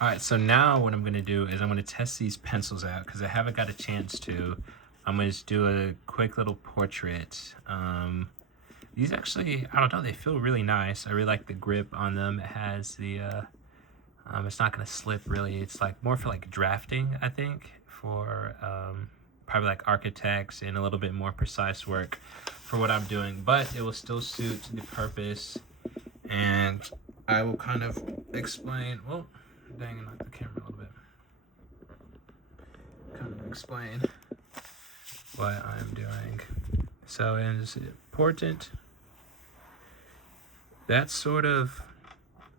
All right, so now what I'm gonna do is I'm gonna test these pencils out because I haven't got a chance to. I'm gonna just do a quick little portrait. These actually, I don't know, they feel really nice. I really like the grip on them. It has the, it's not gonna slip really. It's like more for like drafting, I think, for probably like architects and a little bit more precise work for what I'm doing, but it will still suit the purpose. And I will kind of explain, well, dang, I knocked the camera a little bit. Kind of explain what I'm doing. So it's important. That's sort of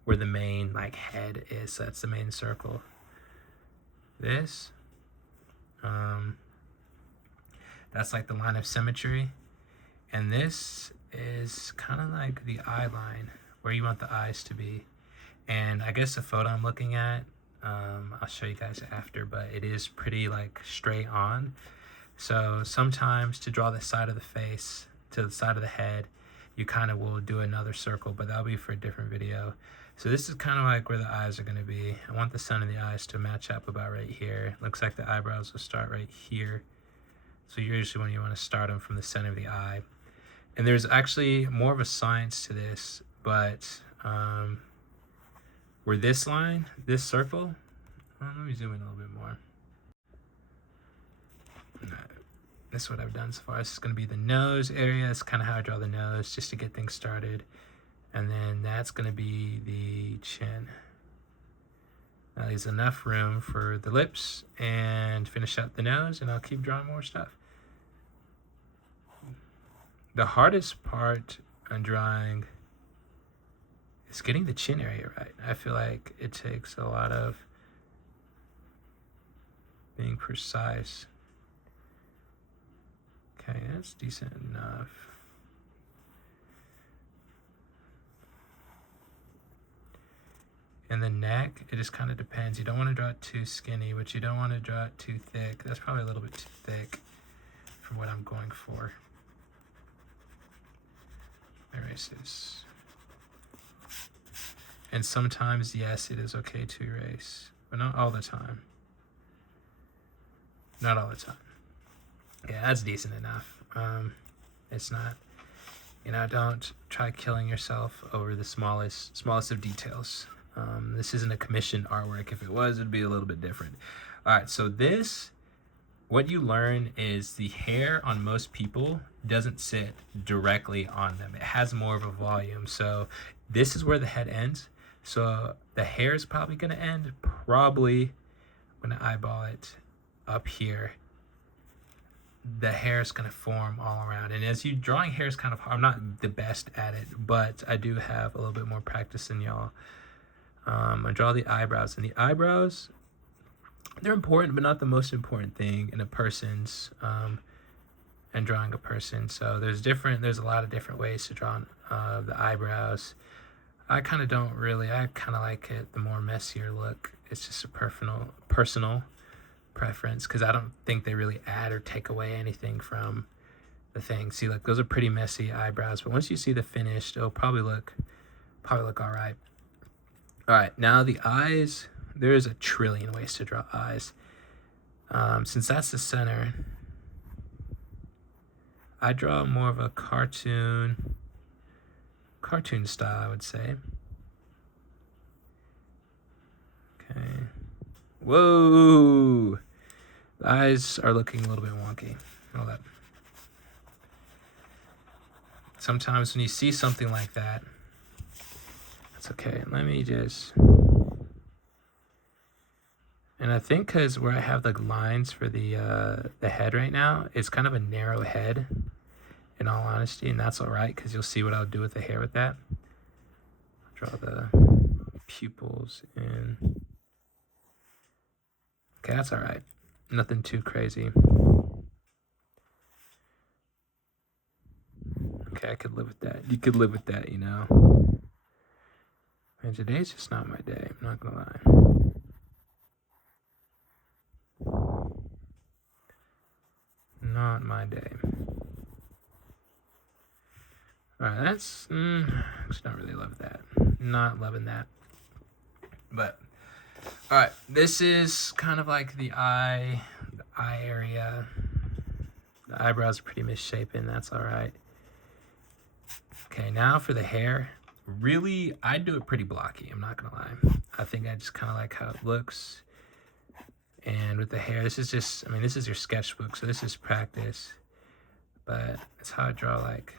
where the main like head is. So that's the main circle. This, that's like the line of symmetry. And this is kind of like the eye line, where you want the eyes to be. And I guess the photo I'm looking at, I'll show you guys after, but it is pretty like straight on. So sometimes to draw the side of the face to the side of the head, you kind of will do another circle, but that'll be for a different video. So this is kind of like where the eyes are going to be. I want the center of the eyes to match up about right here. Looks like the eyebrows will start right here. So usually when you want to start them from the center of the eye. And there's actually more of a science to this, but where this line, this circle, let me zoom in a little bit more. This is what I've done so far. This is going to be the nose area. That's kind of how I draw the nose, just to get things started. And then that's going to be the chin. Now there's enough room for the lips and finish up the nose, and I'll keep drawing more stuff. The hardest part on drawing is getting the chin area right. I feel like it takes a lot of being precise. Okay, that's decent enough. And the neck, it just kind of depends. You don't want to draw it too skinny, but you don't want to draw it too thick. That's probably a little bit too thick for what I'm going for. Erase this. And sometimes, yes, it is okay to erase, but not all the time. Not all the time. Yeah, that's decent enough. It's not, don't try killing yourself over the smallest of details. This isn't a commissioned artwork. If it was, it'd be a little bit different. All right, so this, what you learn is the hair on most people doesn't sit directly on them. It has more of a volume. So this is where the head ends. So the hair is probably going to end. Probably, I'm going to eyeball it up here. The hair is going to form all around. And as you drawing hair is kind of hard. I'm not the best at it, but I do have a little bit more practice than y'all. I draw the eyebrows, and the eyebrows, they're important, but not the most important thing in a person's, and drawing a person. So there's a lot of different ways to draw the eyebrows. I kind of don't really, I kind of like it the more messier look. It's just a personal preference, because I don't think they really add or take away anything from the thing. See, like, those are pretty messy eyebrows, but once you see the finished, it'll probably look all right. All right, now the eyes, there's a trillion ways to draw eyes. Since that's the center, I draw more of a cartoon style, I would say. Okay. Whoa! The eyes are looking a little bit wonky. Hold up. Sometimes when you see something like that, that's okay. Let me just... And I think because where I have like lines for the head right now, it's kind of a narrow head, in all honesty, and that's all right, because you'll see what I'll do with the hair with that. I'll draw the pupils in. Okay, that's all right. Nothing too crazy. Okay, I could live with that. You could live with that, And today's just not my day, I'm not gonna lie. Not my day. Alright, that's... just not really love that. Not loving that. But All right, this is kind of like the eye area. The eyebrows are pretty misshapen. That's all right. Okay, now for the hair. Really, I do it pretty blocky. I'm not gonna lie. I think I just kind of like how it looks. And with the hair, this is just, I mean, this is your sketchbook, so this is practice. But that's how I draw like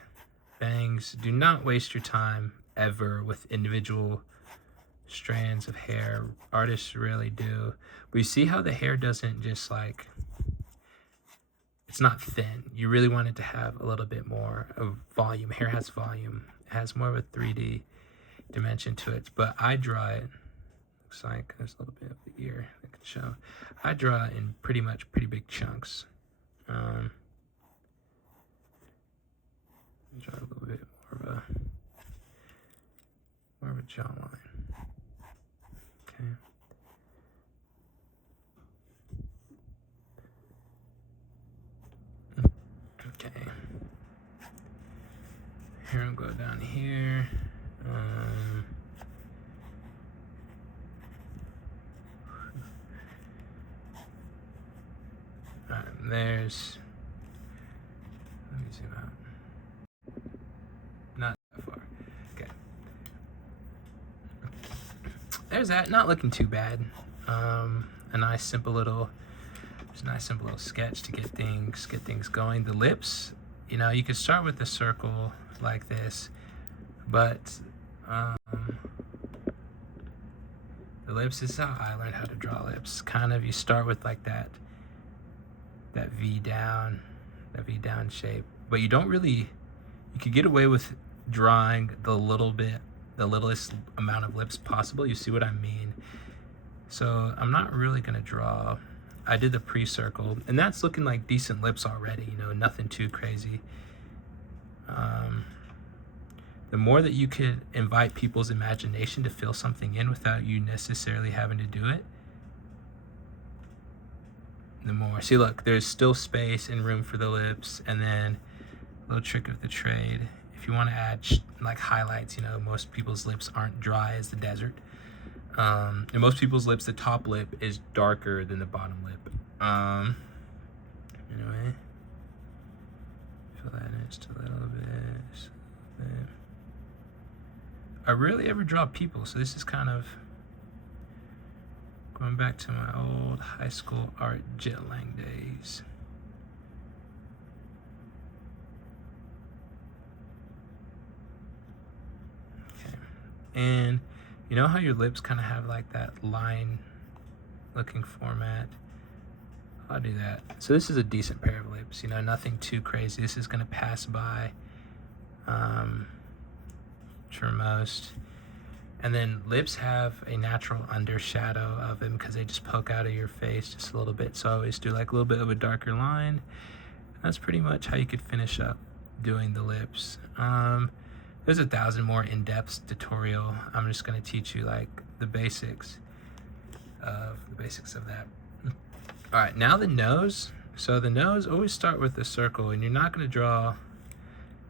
bangs. Do not waste your time ever with individual strands of hair. Artists really do. But you see how the hair doesn't just like, it's not thin. You really want it to have a little bit more of volume. Hair has volume. It has more of a 3D dimension to it. But I draw it, looks like there's a little bit of the ear that can show. I draw it in pretty big chunks. Draw a little bit more of a jawline. Okay. Okay. Here I'll go down here. Alright, there's. Let me zoom out. Not that far. Okay. There's that. Not looking too bad. A nice simple little sketch to get things going. The lips, you know, you could start with a circle like this, but the lips, this is how I learned how to draw lips. Kind of, you start with like that V down shape, but you don't really, you could get away with drawing the littlest amount of lips possible. You see what I mean? So I'm not really gonna draw. I did the pre-circle, and that's looking like decent lips already, you know, nothing too crazy. The more that you could invite people's imagination to fill something in without you necessarily having to do it, the more. See, look, there's still space and room for the lips, and then a little trick of the trade. If you want to add like highlights, you know, most people's lips aren't dry as the desert. In most people's lips, the top lip is darker than the bottom lip. Anyway, fill that in just a little bit. I rarely ever draw people, so this is kind of going back to my old high school art jet lang days. Okay, and you know how your lips kind of have like that line looking format? I'll do that. So this is a decent pair of lips, you know, nothing too crazy. This is gonna pass by for most. And then lips have a natural undershadow of them because they just poke out of your face just a little bit. So I always do like a little bit of a darker line. That's pretty much how you could finish up doing the lips. There's 1,000 more in-depth tutorial. I'm just gonna teach you like the basics of that. All right, now the nose. So the nose, always start with the circle, and you're not gonna draw,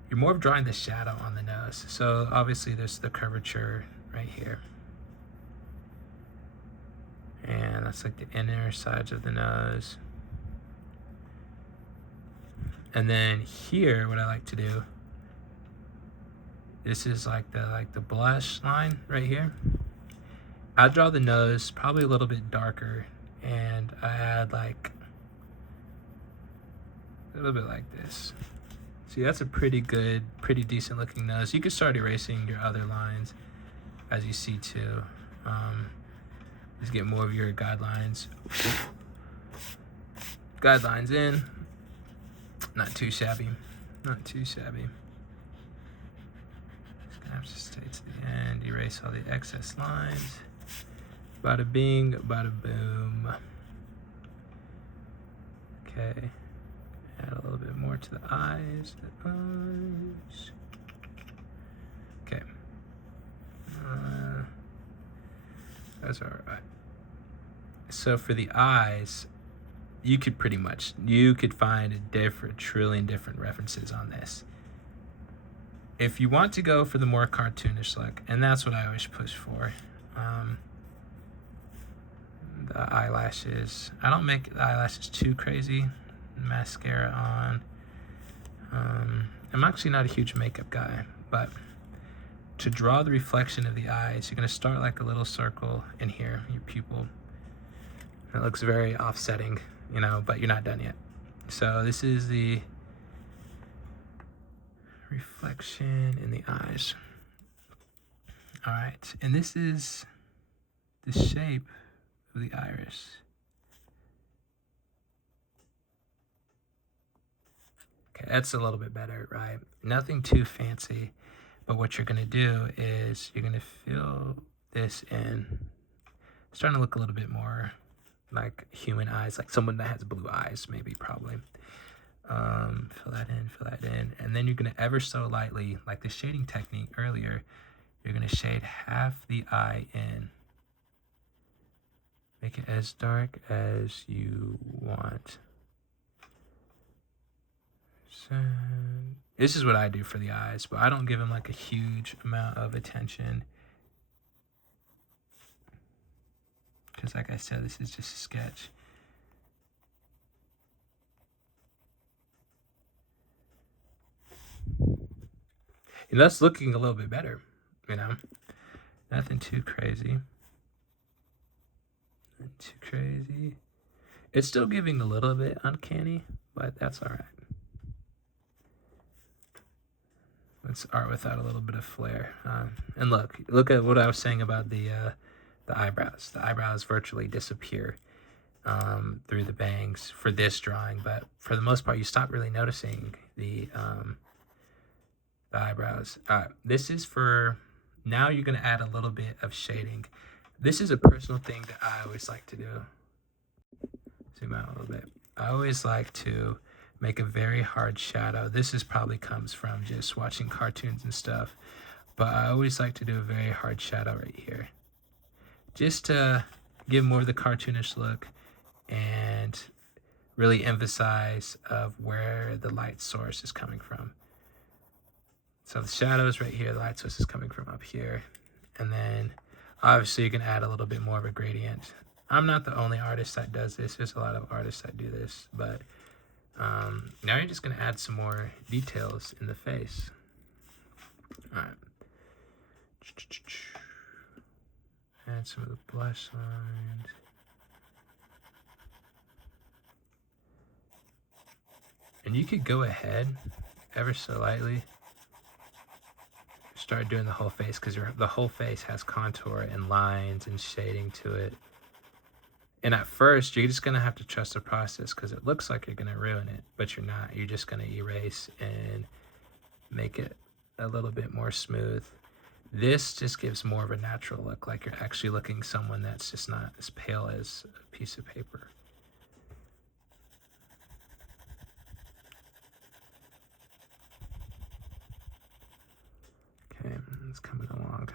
you're more of drawing the shadow on the nose. So obviously there's the curvature right here. And that's like the inner sides of the nose. And then here, what I like to do, this is like the blush line right here. I draw the nose probably a little bit darker, and I add like a little bit like this. See, that's a pretty good, pretty decent looking nose. You can start erasing your other lines as you see too. Just get more of your guidelines. Guidelines in. Not too shabby. Not too shabby. Just gonna have to stay to the end. Erase all the excess lines. Bada bing, bada boom. Okay. Add a little bit more to the eyes. Okay. That's all right. So for the eyes, you could find a trillion different references on this. If you want to go for the more cartoonish look, and that's what I always push for, the eyelashes. I don't make the eyelashes too crazy. Mascara on. I'm actually not a huge makeup guy, but to draw the reflection of the eyes, you're going to start like a little circle in here, your pupil. It looks very offsetting, you know, but you're not done yet. So this is the reflection in the eyes. All right, and this is the shape of the iris. Okay, that's a little bit better, right? Nothing too fancy, but what you're gonna do is you're gonna fill this in. It's starting to look a little bit more like human eyes, like someone that has blue eyes, maybe, probably. Fill that in, and then you're gonna ever so lightly, like the shading technique earlier, you're gonna shade half the eye in. Make it as dark as you want. So this is what I do for the eyes, but I don't give them like a huge amount of attention. Because like I said, this is just a sketch. And that's looking a little bit better, you know? Nothing too crazy. Not too crazy. It's still giving a little bit uncanny, but that's all right. Let's art without a little bit of flair. And look at what I was saying about the eyebrows. The eyebrows virtually disappear through the bangs for this drawing, but for the most part, you stop really noticing the eyebrows. This is for, now you're gonna add a little bit of shading. This is a personal thing that I always like to do. Zoom out a little bit. I always like to make a very hard shadow. This is probably comes from just watching cartoons and stuff, but I always like to do a very hard shadow right here, just to give more of the cartoonish look and really emphasize of where the light source is coming from. So the shadow is right here, the light source is coming from up here, and then obviously you can add a little bit more of a gradient. I'm not the only artist that does this. There's a lot of artists that do this, but now you're just going to add some more details in the face. All right. Add some of the blush lines. And you could go ahead ever so lightly. Start doing the whole face, because the whole face has contour and lines and shading to it. And at first, you're just going to have to trust the process, because it looks like you're going to ruin it, but you're not. You're just going to erase and make it a little bit more smooth. This just gives more of a natural look, like you're actually looking someone that's just not as pale as a piece of paper. Okay, it's coming along.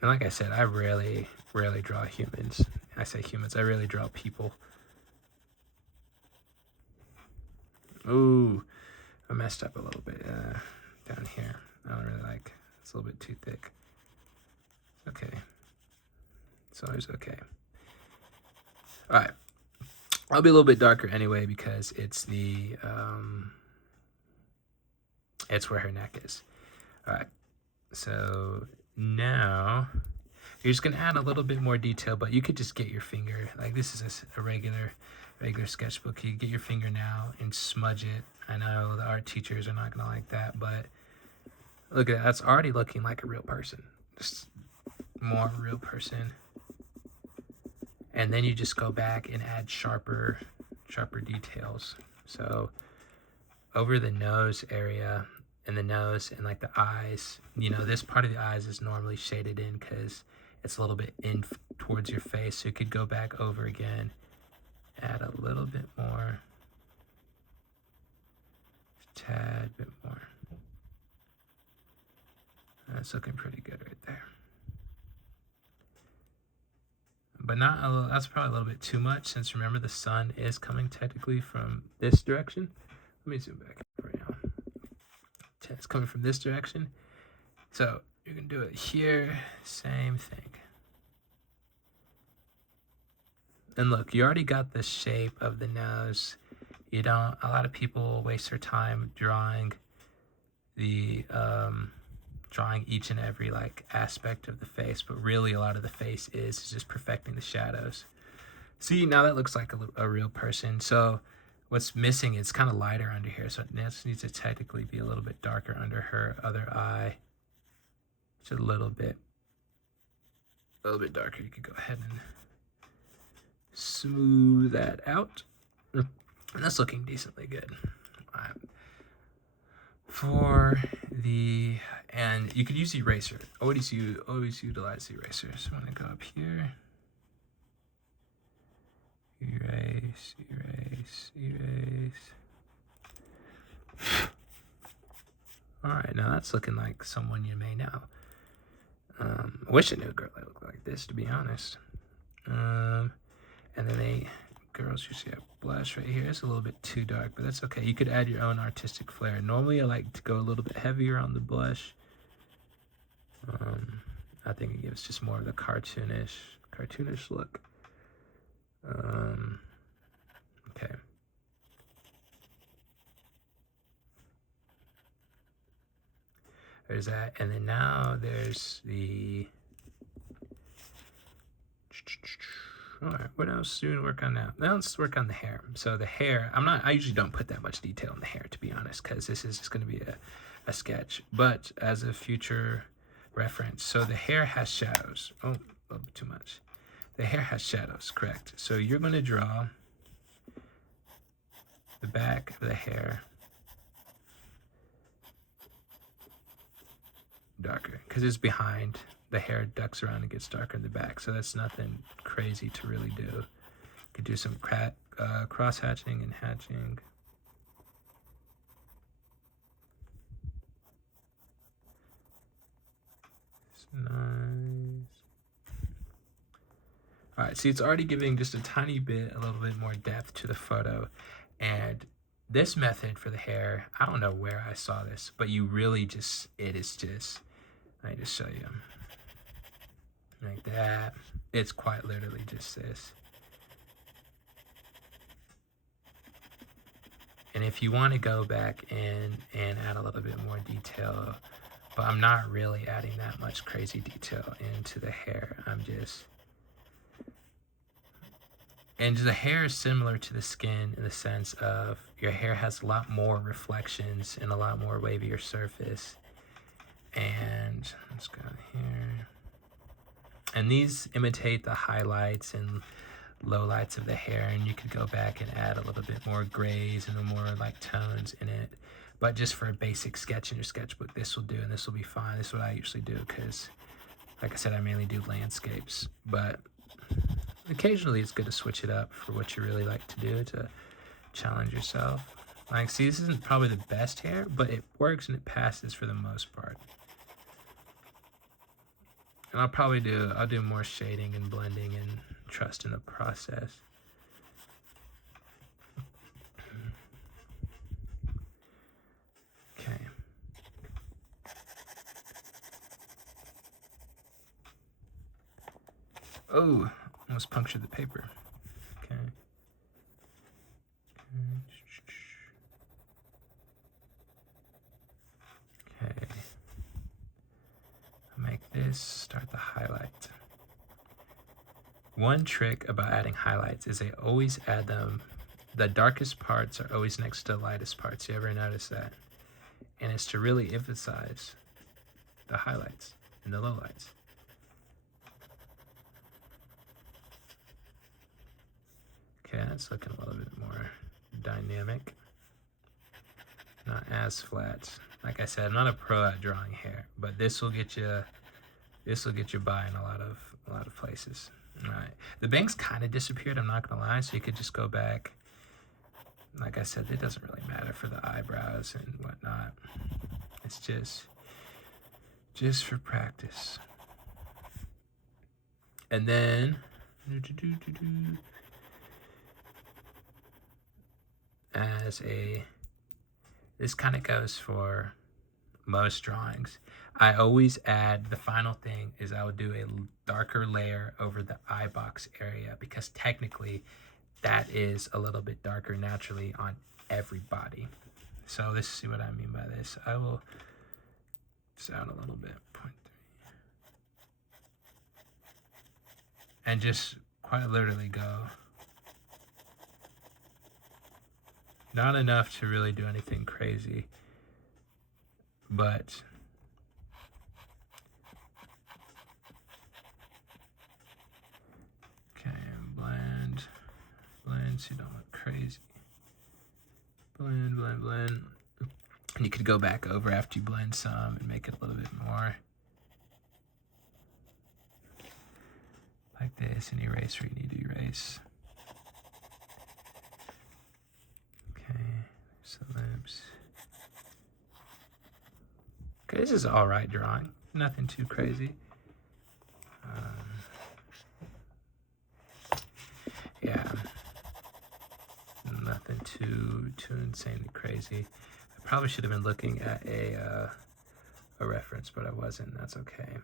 And like I said, I rarely draw humans. I say humans, I really draw people. Ooh, I messed up a little bit down here. I don't really like, it's a little bit too thick. Okay. It's always okay. All right. I'll be a little bit darker anyway, because it's the, it's where her neck is. All right. So now you're just gonna add a little bit more detail, but you could just get your finger, like this is a regular sketchbook. You get your finger now and smudge it. I know the art teachers are not gonna like that, but look at that, that's already looking like a real person, just more real person. And then you just go back and add sharper details. So over the nose area, and the nose and like the eyes, you know, this part of the eyes is normally shaded in because it's a little bit in towards your face. So you could go back over again, add a little bit more, a tad bit more. That's looking pretty good right there. But not a little, that's probably a little bit too much, since remember the sun is coming technically from this direction. Let me zoom back right now. It's coming from this direction. So you can do it here, same thing. And look, you already got the shape of the nose. You don't, a lot of people waste their time drawing the, drawing each and every like aspect of the face, but really a lot of the face is just perfecting the shadows. See, now that looks like a real person. So what's missing is kind of lighter under here. So it needs to technically be a little bit darker under her other eye. Just a little bit darker. You could go ahead and smooth that out. And that's looking decently good. All right. For the, and you could use the eraser. Always utilize the eraser. So I'm gonna go up here. Erase. All right, now that's looking like someone you may know. I wish I knew a girl that looked like this, to be honest. And then girls usually have blush right here. It's a little bit too dark, but that's okay. You could add your own artistic flair. Normally I like to go a little bit heavier on the blush. I think it gives just more of the cartoonish look. Okay. There's that, and then now there's the, all right, what else do we work on now? Now let's work on the hair. So the hair, I usually don't put that much detail in the hair, to be honest, because this is just going to be a sketch, but as a future reference. So the hair has shadows. Oh, a little bit too much. The hair has shadows, correct. So you're going to draw the back of the hair darker, because it's behind. The hair ducks around and gets darker in the back, so that's nothing crazy to really do. You could do some cross hatching and hatching. It's nice. All right, see, it's already giving just a little bit more depth to the photo. And this method for the hair, I don't know where I saw this, but you really just, let me just show you. Like that. It's quite literally just this. And if you want to go back and add a little bit more detail, but I'm not really adding that much crazy detail into the hair. And the hair is similar to the skin in the sense of your hair has a lot more reflections and a lot more wavier surface. And let's go here. And these imitate the highlights and lowlights of the hair, and you could go back and add a little bit more grays and more like tones in it. But just for a basic sketch in your sketchbook, this will do, and this will be fine. This is what I usually do because, like I said, I mainly do landscapes. But occasionally it's good to switch it up for what you really like to do, to challenge yourself. Like, see, this isn't probably the best hair, but it works and it passes for the most part. And I'll do more shading and blending and trust in the process. Okay. Oh, almost punctured the paper. Okay. Okay. Make this, start the highlight. One trick about adding highlights is they always add them, the darkest parts are always next to the lightest parts. You ever notice that? And it's to really emphasize the highlights and the lowlights. Okay, that's looking a little bit more dynamic. Not as flat. Like I said, I'm not a pro at drawing hair, but this will get you by in a lot of places. All right, the bangs kind of disappeared, I'm not gonna lie, so you could just go back. Like I said, it doesn't really matter for the eyebrows and whatnot. It's just for practice. And then this kind of goes for most drawings. I always add, the final thing is I would do a darker layer over the eye box area, because technically that is a little bit darker naturally on everybody. So let's see what I mean by this. I will sound a little bit, 0.3, and just quite literally go, not enough to really do anything crazy, but okay, blend, so you don't look crazy. Blend, blend, blend. And you could go back over after you blend some and make it a little bit more like this, and erase where you need to erase. Okay, there's the lips. Okay, this is all right drawing. Nothing too crazy. Yeah, nothing too insanely crazy. I probably should have been looking at a reference, but I wasn't. That's okay.